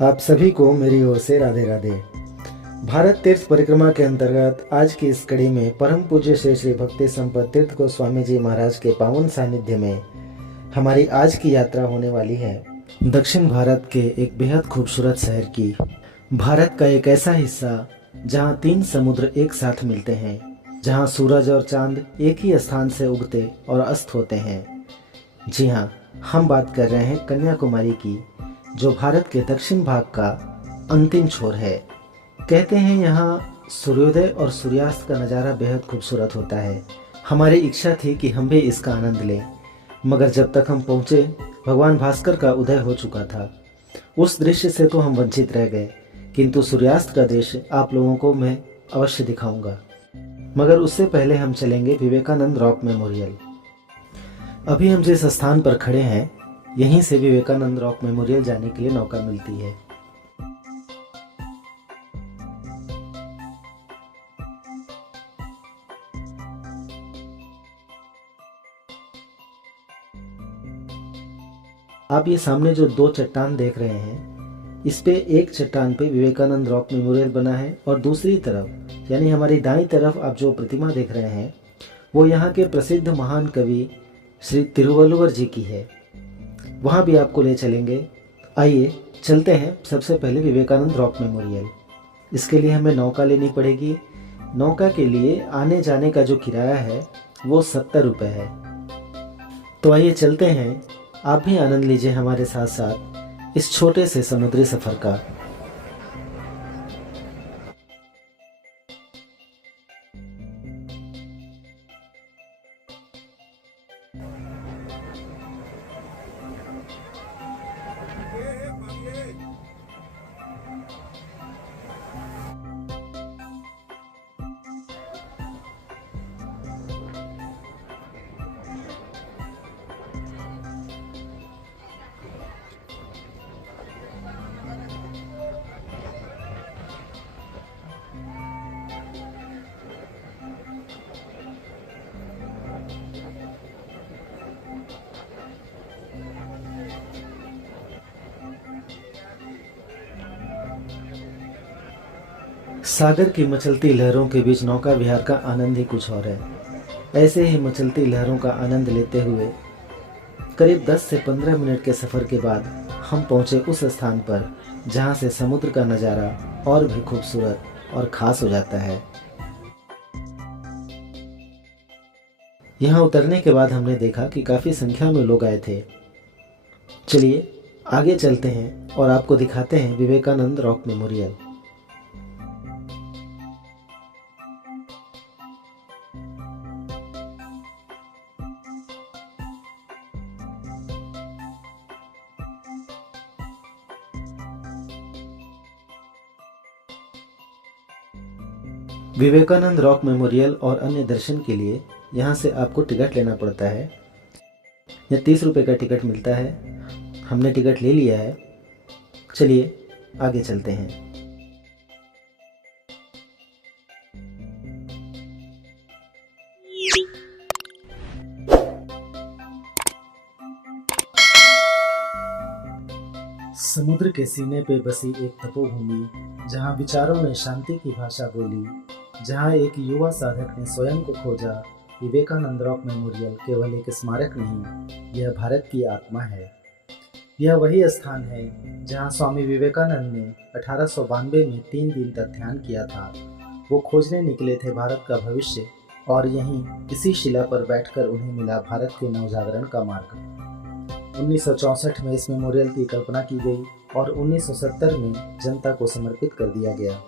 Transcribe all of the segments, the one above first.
आप सभी को मेरी ओर से राधे राधे। भारत तीर्थ परिक्रमा के अंतर्गत आज की इस कड़ी में परम पूज्य श्री श्री भक्ति संपत तीर्थ गोस्वामी जी महाराज के पावन सानिध्य में हमारी आज की यात्रा होने वाली है दक्षिण भारत के एक बेहद खूबसूरत शहर की। भारत का एक ऐसा हिस्सा जहां 3 समुद्र एक साथ मिलते हैं, जहां सूरज और चांद एक ही स्थान से उगते और अस्त होते हैं। जी हाँ, हम बात कर रहे हैं कन्याकुमारी की, जो भारत के दक्षिण भाग का अंतिम छोर है। कहते हैं यहाँ सूर्योदय और सूर्यास्त का नज़ारा बेहद खूबसूरत होता है। हमारी इच्छा थी कि हम भी इसका आनंद लें, मगर जब तक हम पहुँचे भगवान भास्कर का उदय हो चुका था। उस दृश्य से तो हम वंचित रह गए, किंतु सूर्यास्त का दृश्य आप लोगों को मैं अवश्य दिखाऊंगा। मगर उससे पहले हम चलेंगे विवेकानंद रॉक मेमोरियल। अभी हम जिस स्थान पर खड़े हैं, यहीं से विवेकानंद रॉक मेमोरियल जाने के लिए नौका मिलती है। आप ये सामने जो 2 चट्टान देख रहे हैं, इस पे एक चट्टान पे विवेकानंद रॉक मेमोरियल बना है और दूसरी तरफ यानी हमारी दाईं तरफ आप जो प्रतिमा देख रहे हैं वो यहाँ के प्रसिद्ध महान कवि श्री तिरुवल्लुवर जी की है। वहाँ भी आपको ले चलेंगे। आइए चलते हैं सबसे पहले विवेकानंद रॉक मेमोरियल। इसके लिए हमें नौका लेनी पड़ेगी। नौका के लिए आने जाने का जो किराया है वो 70 रुपये है। तो आइए चलते हैं, आप भी आनंद लीजिए हमारे साथ साथ इस छोटे से समुद्री सफ़र का। सागर की मचलती लहरों के बीच नौका विहार का आनंद ही कुछ और है। ऐसे ही मचलती लहरों का आनंद लेते हुए करीब 10 से 15 मिनट के सफ़र के बाद हम पहुंचे उस स्थान पर जहां से समुद्र का नज़ारा और भी खूबसूरत और ख़ास हो जाता है। यहाँ उतरने के बाद हमने देखा कि काफ़ी संख्या में लोग आए थे। चलिए आगे चलते हैं और आपको दिखाते हैं Vivekananda rock memorial. Vivekananda rock memorial और अन्य दर्शन के लिए यहाँ से आपको टिकट लेना पड़ता है। यह 30 रुपये का टिकट मिलता है। हमने टिकट ले लिया है। चलिए आगे चलते हैं। समुद्र के सीने पे बसी एक तपोभूमि, जहाँ विचारों ने शांति की भाषा बोली, जहाँ एक युवा साधक ने स्वयं को खोजा। विवेकानंद रॉक मेमोरियल केवल एक स्मारक नहीं, यह भारत की आत्मा है। यह वही स्थान है जहाँ स्वामी विवेकानंद ने 1892 में 3 दिन तक ध्यान किया था। वो खोजने निकले थे भारत का भविष्य, और यहीं इसी शिला पर बैठकर उन्हें मिला भारत के नवजागरण का मार्ग। 1964 में इस मेमोरियल की कल्पना की गई और 1970 में जनता को समर्पित कर दिया गया।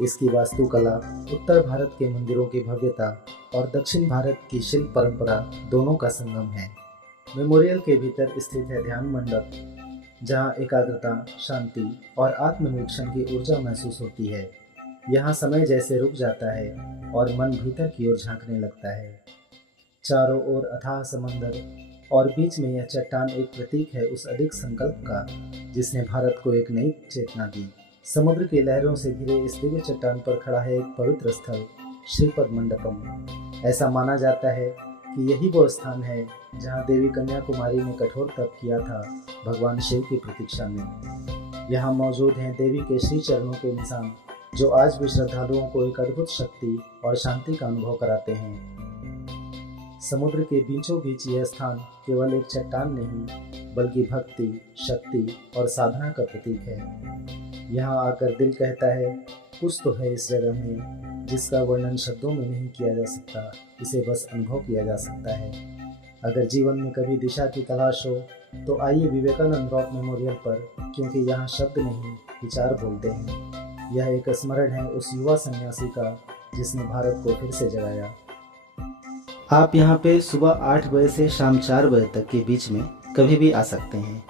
इसकी वास्तुकला उत्तर भारत के मंदिरों की भव्यता और दक्षिण भारत की शिल्प परंपरा दोनों का संगम है। मेमोरियल के भीतर स्थित है ध्यान मंडप, जहां एकाग्रता, शांति और आत्मनिरीक्षण की ऊर्जा महसूस होती है। यहाँ समय जैसे रुक जाता है और मन भीतर की ओर झांकने लगता है। चारों ओर अथाह समंदर और बीच में यह चट्टान एक प्रतीक है उस अडिग संकल्प का जिसने भारत को एक नई चेतना दी। समुद्र की लहरों से घिरे इस दिव्य चट्टान पर खड़ा है एक पवित्र स्थल, श्रीपद मंडपम। ऐसा माना जाता है कि यही वो स्थान है जहां देवी कन्याकुमारी ने कठोर तप किया था भगवान शिव की प्रतीक्षा में। यहाँ मौजूद हैं देवी के श्री चरणों के निशान, जो आज भी श्रद्धालुओं को एक अद्भुत शक्ति और शांति का अनुभव कराते हैं। समुद्र के बीचों बीच यह स्थान केवल एक चट्टान नहीं, बल्कि भक्ति, शक्ति और साधना का प्रतीक है। यहाँ आकर दिल कहता है, कुछ तो है इस जगह में जिसका वर्णन शब्दों में नहीं किया जा सकता, इसे बस अनुभव किया जा सकता है। अगर जीवन में कभी दिशा की तलाश हो तो आइए विवेकानंद रॉक मेमोरियल पर, क्योंकि यहाँ शब्द नहीं, विचार बोलते हैं। यह एक स्मरण है उस युवा सन्यासी का जिसने भारत को फिर से जगाया। आप यहाँ पे सुबह 8 बजे से शाम 4 बजे तक के बीच में कभी भी आ सकते हैं।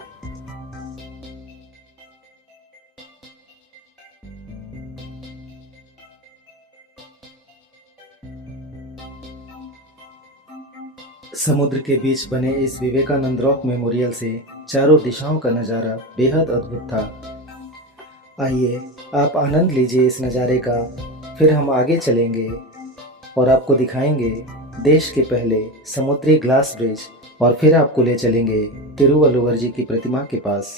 समुद्र के बीच बने इस विवेकानंद रॉक मेमोरियल से चारों दिशाओं का नज़ारा बेहद अद्भुत था। आइए आप आनंद लीजिए इस नज़ारे का। फिर हम आगे चलेंगे और आपको दिखाएंगे देश के पहले समुद्री ग्लास ब्रिज, और फिर आपको ले चलेंगे तिरुवल्लुवर जी की प्रतिमा के पास,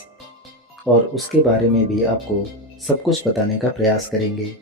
और उसके बारे में भी आपको सब कुछ बताने का प्रयास करेंगे।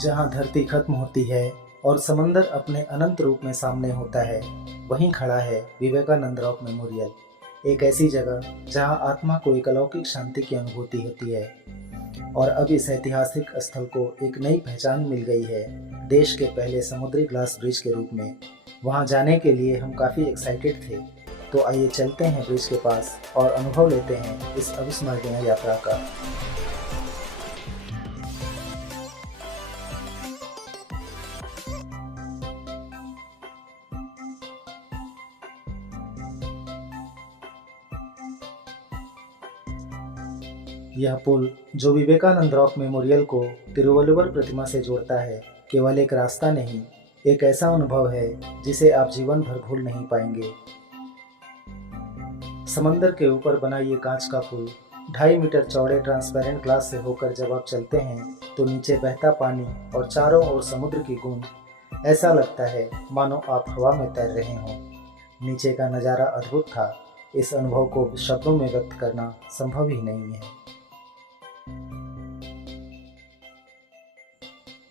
जहाँ धरती खत्म होती है और समंदर अपने अनंत रूप में सामने होता है, वहीं खड़ा है विवेकानंद रॉक मेमोरियल, एक ऐसी जगह जहाँ आत्मा को एक अलौकिक शांति की अनुभूति होती है। और अब इस ऐतिहासिक स्थल को एक नई पहचान मिल गई है, देश के पहले समुद्री ग्लास ब्रिज के रूप में। वहाँ जाने के लिए हम काफ़ी एक्साइटेड थे, तो आइए चलते हैं ब्रिज के पास और अनुभव लेते हैं इस अविस्मरणीय यात्रा का। यह पुल जो विवेकानंद रॉक मेमोरियल को तिरुवल्लुवर प्रतिमा से जोड़ता है, केवल एक रास्ता नहीं, एक ऐसा अनुभव है जिसे आप जीवन भर भूल नहीं पाएंगे। समंदर के ऊपर बना ये कांच का पुल 2.5 मीटर चौड़े ट्रांसपेरेंट ग्लास से होकर जब आप चलते हैं तो नीचे बहता पानी और चारों ओर समुद्र की गूंज, ऐसा लगता है मानो आप हवा में तैर रहे हों। नीचे का नज़ारा अद्भुत था, इस अनुभव को शब्दों में व्यक्त करना संभव ही नहीं है।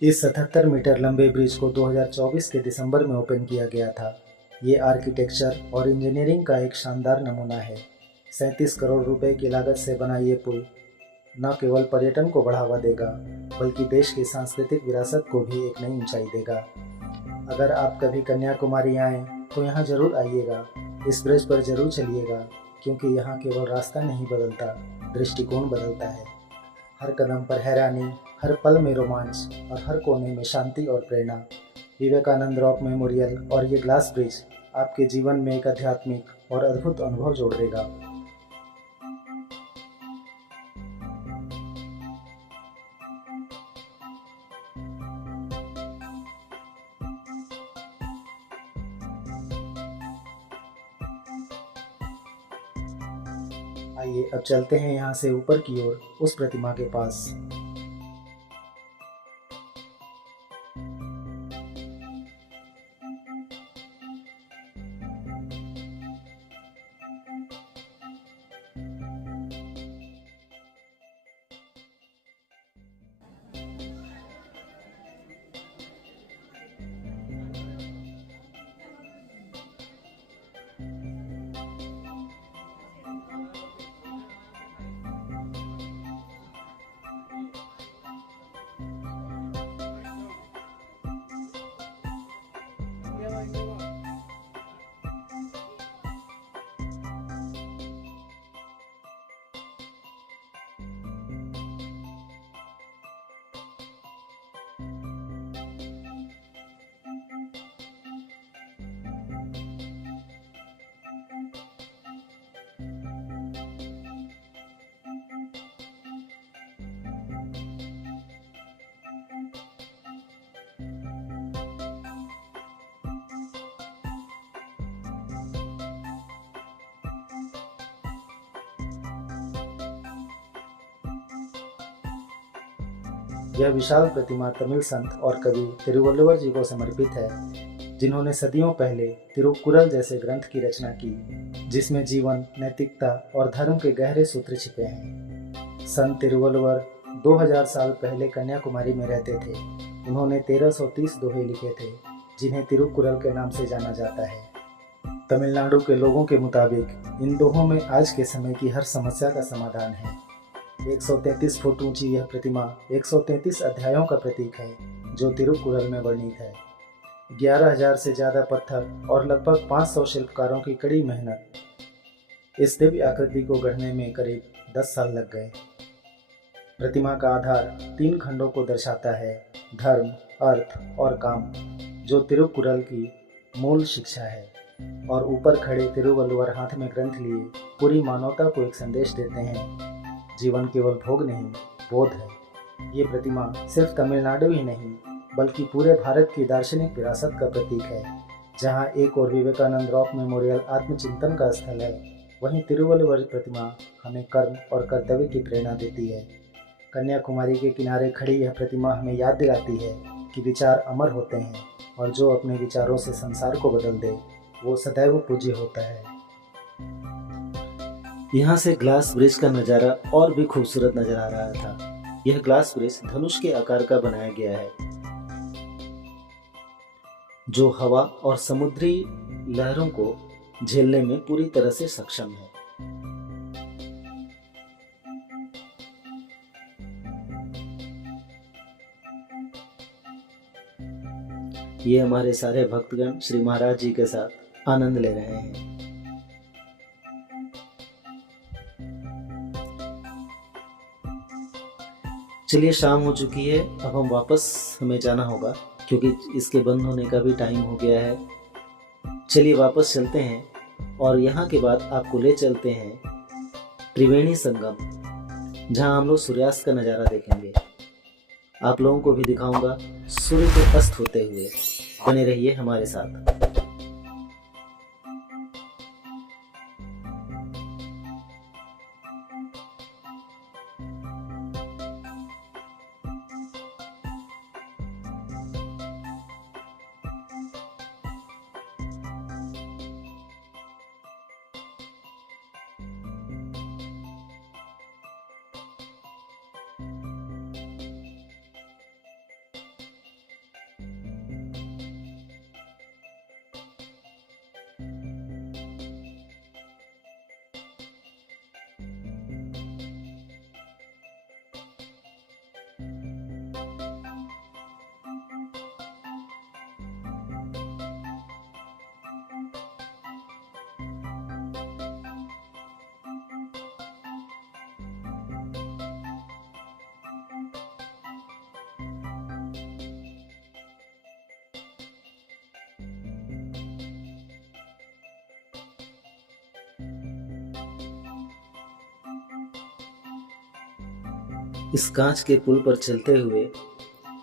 इस 77 मीटर लंबे ब्रिज को 2024 के दिसंबर में ओपन किया गया था। ये आर्किटेक्चर और इंजीनियरिंग का एक शानदार नमूना है। 37 करोड़ रुपए की लागत से बना ये पुल न केवल पर्यटन को बढ़ावा देगा, बल्कि देश की सांस्कृतिक विरासत को भी एक नई ऊंचाई देगा। अगर आप कभी कन्याकुमारी आएँ तो यहाँ ज़रूर आइएगा, इस ब्रिज पर ज़रूर चलिएगा, क्योंकि यहाँ केवल रास्ता नहीं बदलता, दृष्टिकोण बदलता है। हर कदम पर हैरानी, हर पल में रोमांच और हर कोने में शांति और प्रेरणा। विवेकानंद रॉक मेमोरियल और ये ग्लास ब्रिज आपके जीवन में एक आध्यात्मिक और अद्भुत अनुभव जोड़ देगा। आइए अब चलते हैं यहाँ से ऊपर की ओर उस प्रतिमा के पास। यह विशाल प्रतिमा तमिल संत और कवि तिरुवल्लुवर जी को समर्पित है, जिन्होंने सदियों पहले तिरुकुरल जैसे ग्रंथ की रचना की, जिसमें जीवन, नैतिकता और धर्म के गहरे सूत्र छिपे हैं। संत तिरुवल्लुवर 2000 साल पहले कन्याकुमारी में रहते थे। उन्होंने 1330 दोहे लिखे थे, जिन्हें तिरुकुरल के नाम से जाना जाता है। तमिलनाडु के लोगों के मुताबिक इन दोहों में आज के समय की हर समस्या का समाधान है। 133 फुट ऊंची यह प्रतिमा 133 अध्यायों का प्रतीक है, जो तिरुकुरल में वर्णित है। 11,000 से ज़्यादा पत्थर और लगभग 500 शिल्पकारों की कड़ी मेहनत इस दिव्य आकृति को गढ़ने में करीब 10 साल लग गए। प्रतिमा का आधार 3 खंडों को दर्शाता है: धर्म, अर्थ और काम, जो तिरुकुरल की मूल शिक्षा है। और ऊपर खड़े तिरुवल्लुवर हाथ में ग्रंथ लिए पूरी मानवता को एक संदेश देते हैं: जीवन केवल भोग नहीं, बोध है। ये प्रतिमा सिर्फ तमिलनाडु ही नहीं, बल्कि पूरे भारत की दार्शनिक विरासत का प्रतीक है। जहाँ एक और विवेकानंद रॉक मेमोरियल आत्मचिंतन का स्थल है, वहीं तिरुवल्लुवर प्रतिमा हमें कर्म और कर्तव्य की प्रेरणा देती है। कन्याकुमारी के किनारे खड़ी यह प्रतिमा हमें याद दिलाती है कि विचार अमर होते हैं, और जो अपने विचारों से संसार को बदल दे, वो सदैव पूज्य होता है। यहाँ से ग्लास ब्रिज का नज़ारा और भी खूबसूरत नजर आ रहा था। यह ग्लास ब्रिज धनुष के आकार का बनाया गया है, जो हवा और समुद्री लहरों को झेलने में पूरी तरह से सक्षम है। ये हमारे सारे भक्तगण श्री महाराज जी के साथ आनंद ले रहे हैं। चलिए, शाम हो चुकी है, अब हम वापस हमें जाना होगा, क्योंकि इसके बंद होने का भी टाइम हो गया है। चलिए वापस चलते हैं, और यहाँ के बाद आपको ले चलते हैं त्रिवेणी संगम, जहाँ हम लोग सूर्यास्त का नज़ारा देखेंगे। आप लोगों को भी दिखाऊंगा सूर्य के अस्त होते हुए। बने रहिए हमारे साथ। इस कांच के पुल पर चलते हुए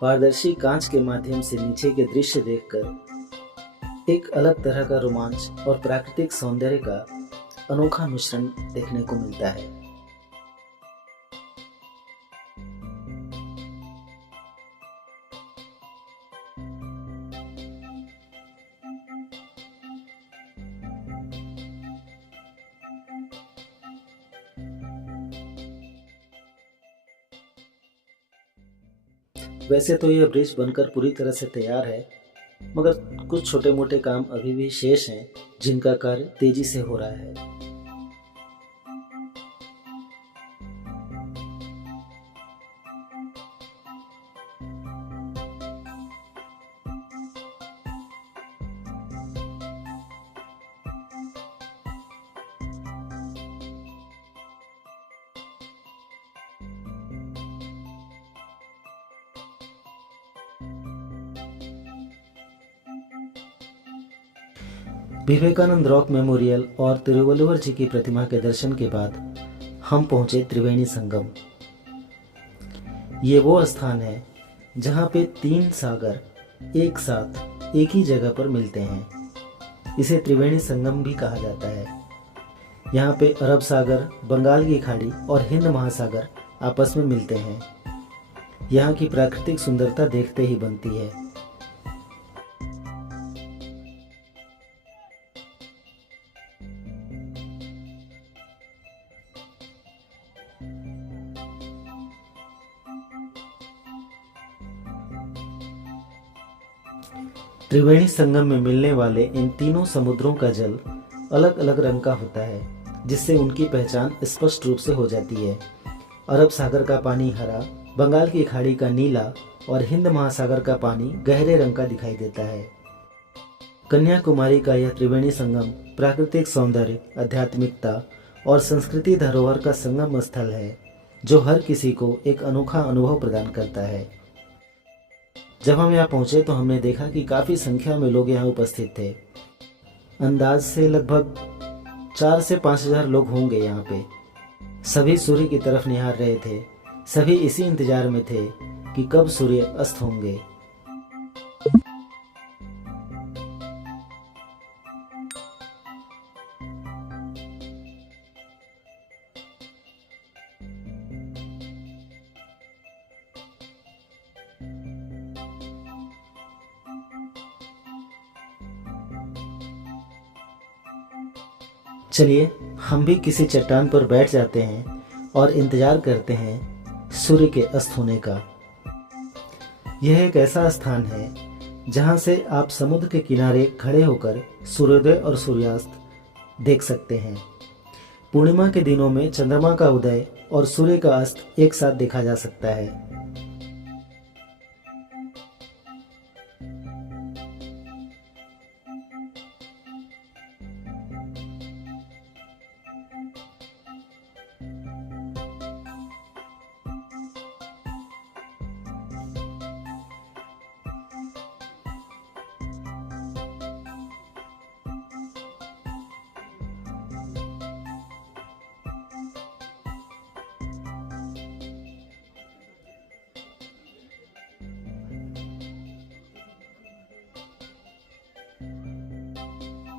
पारदर्शी कांच के माध्यम से नीचे के दृश्य देखकर एक अलग तरह का रोमांच और प्राकृतिक सौंदर्य का अनोखा मिश्रण देखने को मिलता है। वैसे तो यह ब्रिज बनकर पूरी तरह से तैयार है, मगर कुछ छोटे मोटे काम अभी भी शेष हैं, जिनका कार्य तेजी से हो रहा है। विवेकानंद रॉक मेमोरियल और तिरुवल्लुवर जी की प्रतिमा के दर्शन के बाद हम पहुंचे त्रिवेणी संगम। ये वो स्थान है जहां पे 3 सागर एक साथ एक ही जगह पर मिलते हैं। इसे त्रिवेणी संगम भी कहा जाता है। यहाँ पे अरब सागर, बंगाल की खाड़ी और हिंद महासागर आपस में मिलते हैं। यहाँ की प्राकृतिक सुंदरता देखते ही बनती है। त्रिवेणी संगम में मिलने वाले इन तीनों समुद्रों का जल अलग अलग रंग का होता है, जिससे उनकी पहचान स्पष्ट रूप से हो जाती है। अरब सागर का पानी हरा, बंगाल की खाड़ी का नीला और हिंद महासागर का पानी गहरे रंग का दिखाई देता है। कन्याकुमारी का यह त्रिवेणी संगम प्राकृतिक सौंदर्य, आध्यात्मिकता और संस्कृति धरोहर का संगम स्थल है, जो हर किसी को एक अनोखा अनुभव प्रदान करता है। जब हम यहाँ पहुँचे तो हमने देखा कि काफ़ी संख्या में लोग यहाँ उपस्थित थे। अंदाज से लगभग 4 से 5 हज़ार लोग होंगे यहाँ पे। सभी सूर्य की तरफ निहार रहे थे। सभी इसी इंतजार में थे कि कब सूर्य अस्त होंगे। चलिए हम भी किसी चट्टान पर बैठ जाते हैं और इंतजार करते हैं सूर्य के अस्त होने का। यह एक ऐसा स्थान है जहां से आप समुद्र के किनारे खड़े होकर सूर्योदय और सूर्यास्त देख सकते हैं। पूर्णिमा के दिनों में चंद्रमा का उदय और सूर्य का अस्त एक साथ देखा जा सकता है।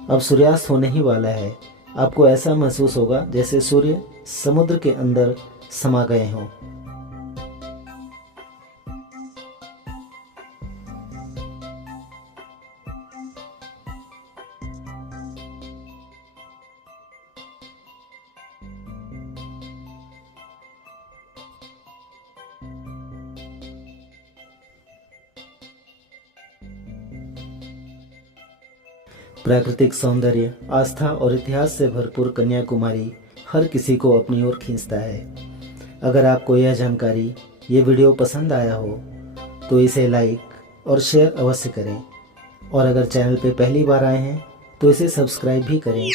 अब सूर्यास्त होने ही वाला है। आपको ऐसा महसूस होगा जैसे सूर्य समुद्र के अंदर समा गए हों। प्राकृतिक सौंदर्य, आस्था और इतिहास से भरपूर कन्याकुमारी हर किसी को अपनी ओर खींचता है। अगर आपको यह जानकारी, ये वीडियो पसंद आया हो तो इसे लाइक और शेयर अवश्य करें, और अगर चैनल पे पहली बार आए हैं तो इसे सब्सक्राइब भी करें,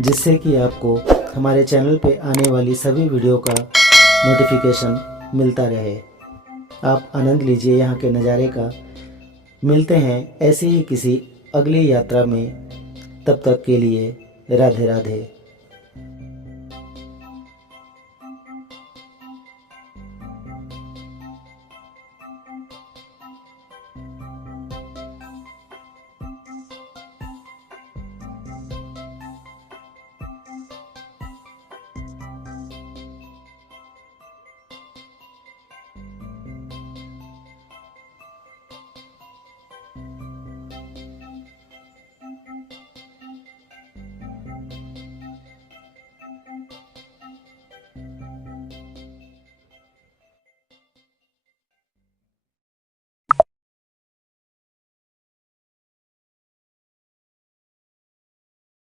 जिससे कि आपको हमारे चैनल पे आने वाली सभी वीडियो का नोटिफिकेशन मिलता रहे। आप आनंद लीजिए यहाँ के नज़ारे का। मिलते हैं ऐसी ही किसी अगली यात्रा में। तब तक के लिए राधे राधे।